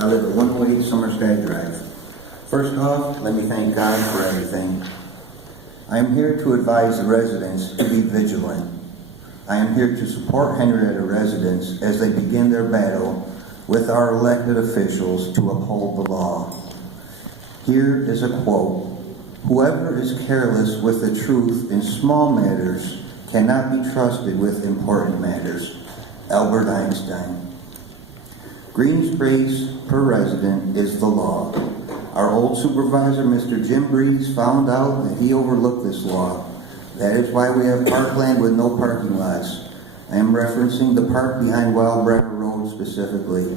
I live at 108 Summer Sky Drive. First off, let me thank God for everything. I am here to advise the residents to be vigilant. I am here to support Henrietta residents as they begin their battle with our elected officials to uphold the law. Here is a quote: "Whoever is careless with the truth in small matters cannot be trusted with important matters." Albert Einstein. Green space per resident is the law. Our old supervisor, Mr. Jim Breeze, found out that he overlooked this law. That is why we have parkland with no parking lots. I am referencing the park behind Wildbriar Road specifically.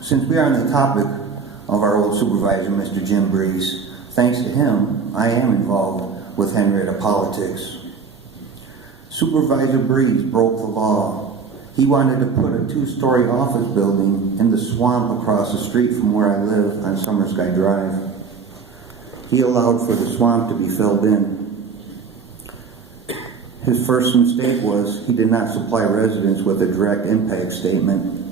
Since we are on the topic of our old supervisor, Mr. Jim Breeze, thanks to him, I am involved with Henrietta politics. Supervisor Breeze broke the law. He wanted to put a 2-story office building in the swamp across the street from where I live on Summer Sky Drive. He allowed for the swamp to be filled in. His first mistake was he did not supply residents with a direct impact statement.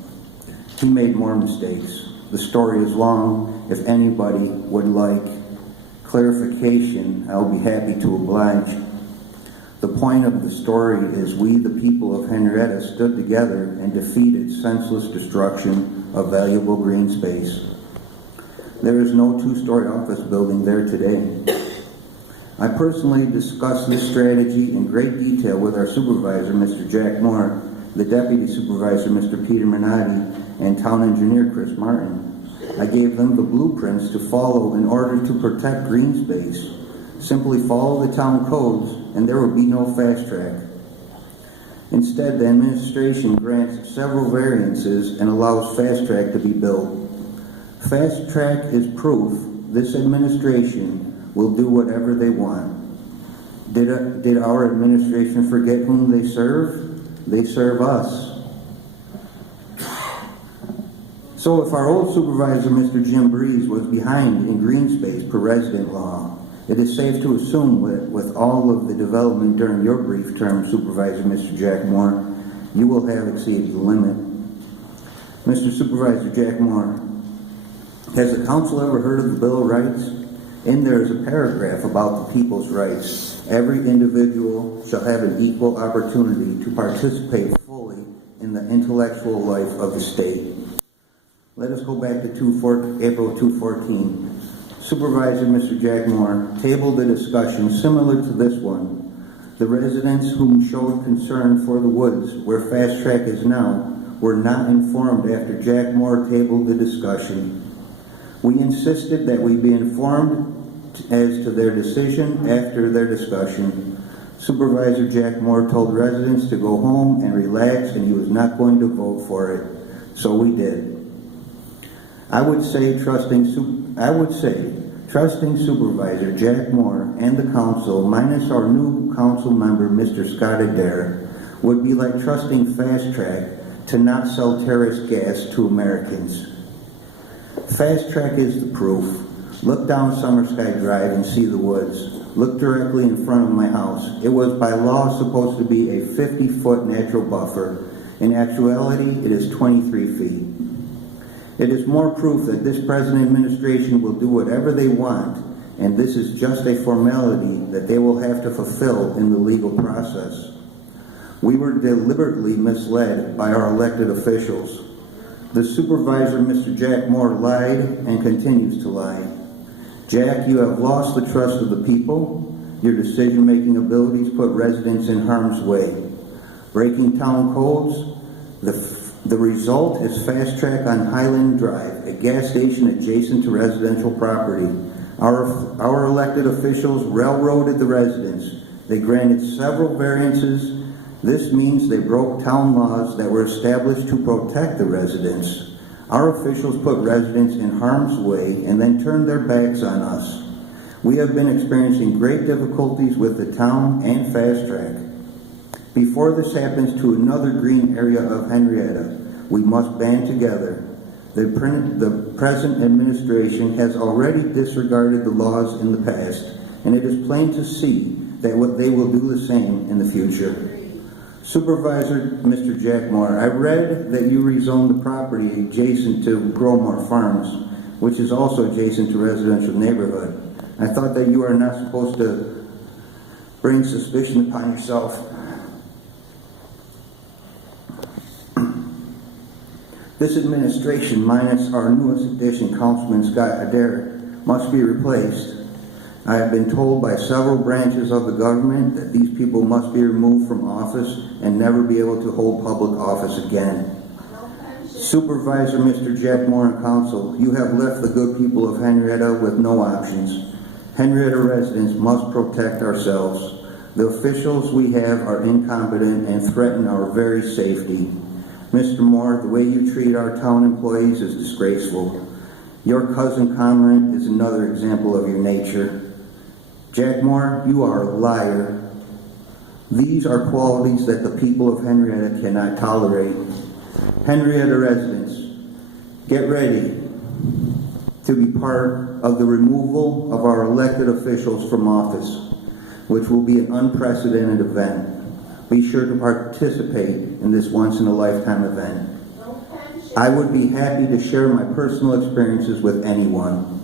He made more mistakes. The story is long. If anybody would like clarification, I will be happy to oblige. The point of the story is we, the people of Henrietta, stood together and defeated senseless destruction of valuable green space. There is no 2-story office building there today. I personally discussed this strategy in great detail with our supervisor, Mr. Jack Moore, the deputy supervisor, Mr. Peter Minotti, and town engineer, Chris Martin. I gave them the blueprints to follow in order to protect green space. Simply follow the town codes and there will be no fast track. Instead, the administration grants several variances and allows fast track to be built. Fast track is proof this administration will do whatever they want. Did our administration forget whom they serve? They serve us. So if our old supervisor, Mr. Jim Breeze, was behind in green space per resident law, it is safe to assume with all of the development during your brief term, Supervisor Mr. Jack Moore, you will have exceeded the limit. Mr. Supervisor Jack Moore, has the council ever heard of the Bill of Rights? In there is a paragraph about the people's rights. Every individual shall have an equal opportunity to participate fully in the intellectual life of the state. Let us go back to April 214. Supervisor Mr. Jack Moore tabled a discussion similar to this one. The residents whom showed concern for the woods where fast track is now were not informed after Jack Moore tabled the discussion. We insisted that we be informed as to their decision after their discussion. Supervisor Jack Moore told residents to go home and relax and he was not going to vote for it. So we did. I would say trusting Supervisor Jack Moore and the council, minus our new council member, Mr. Scott Adair, would be like trusting Fast Track to not sell terrorist gas to Americans. Fast Track is the proof. Look down Summer Sky Drive and see the woods. Look directly in front of my house. It was by law supposed to be a 50-foot natural buffer. In actuality, it is 23 feet. It is more proof that this present administration will do whatever they want, and this is just a formality that they will have to fulfill in the legal process. We were deliberately misled by our elected officials. The supervisor, Mr. Jack Moore, lied and continues to lie. Jack, you have lost the trust of the people. Your decision-making abilities put residents in harm's way. Breaking town codes, the result is fast track on Highland Drive, a gas station adjacent to residential property. Our elected officials railroaded the residents. They granted several variances. This means they broke town laws that were established to protect the residents. Our officials put residents in harm's way and then turned their backs on us. We have been experiencing great difficulties with the town and fast track. Before this happens to another green area of Henrietta, we must band together. The present administration has already disregarded the laws in the past, and it is plain to see that they will do the same in the future. Supervisor Mr. Jackmore, I read that you rezoned the property adjacent to Growmore Farms, which is also adjacent to residential neighborhood. I thought that you are not supposed to bring suspicion upon yourself. This administration, minus our newest addition, Councilman Scott Adair, must be replaced. I have been told by several branches of the government that these people must be removed from office and never be able to hold public office again. Supervisor Mr. Jackmore and Council, you have left the good people of Henrietta with no options. Henrietta residents must protect ourselves. The officials we have are incompetent and threaten our very safety. Mr. Moore, the way you treat our town employees is disgraceful. Your cousin Conlon is another example of your nature. Jackmore, you are a liar. These are qualities that the people of Henrietta cannot tolerate. Henrietta residents, get ready to be part of the removal of our elected officials from office, which will be an unprecedented event. Be sure to participate in this once-in-a-lifetime event. I would be happy to share my personal experiences with anyone.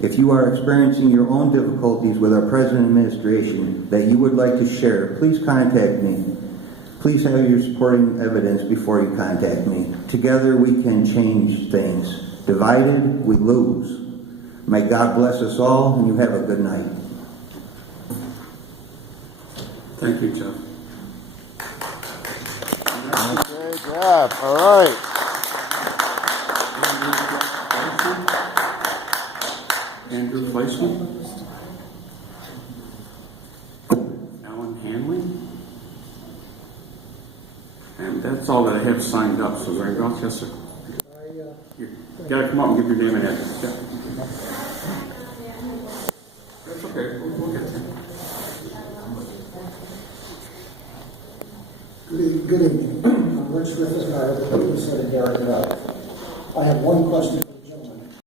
If you are experiencing your own difficulties with our present administration that you would like to share, please contact me. Please have your supporting evidence before you contact me. Together we can change things. Divided, we lose. May God bless us all, and you have a good night. Thank you, Jeff. Great job. All right. Andrew Fleischman. Alan Hanley. And that's all that I have signed up. So is there anything else? Yes, sir. You gotta come up and give your name and address. Yeah. That's okay. We'll get to it. Good evening. I'm Rich Griffith, and I represent Tyrant. I have one question.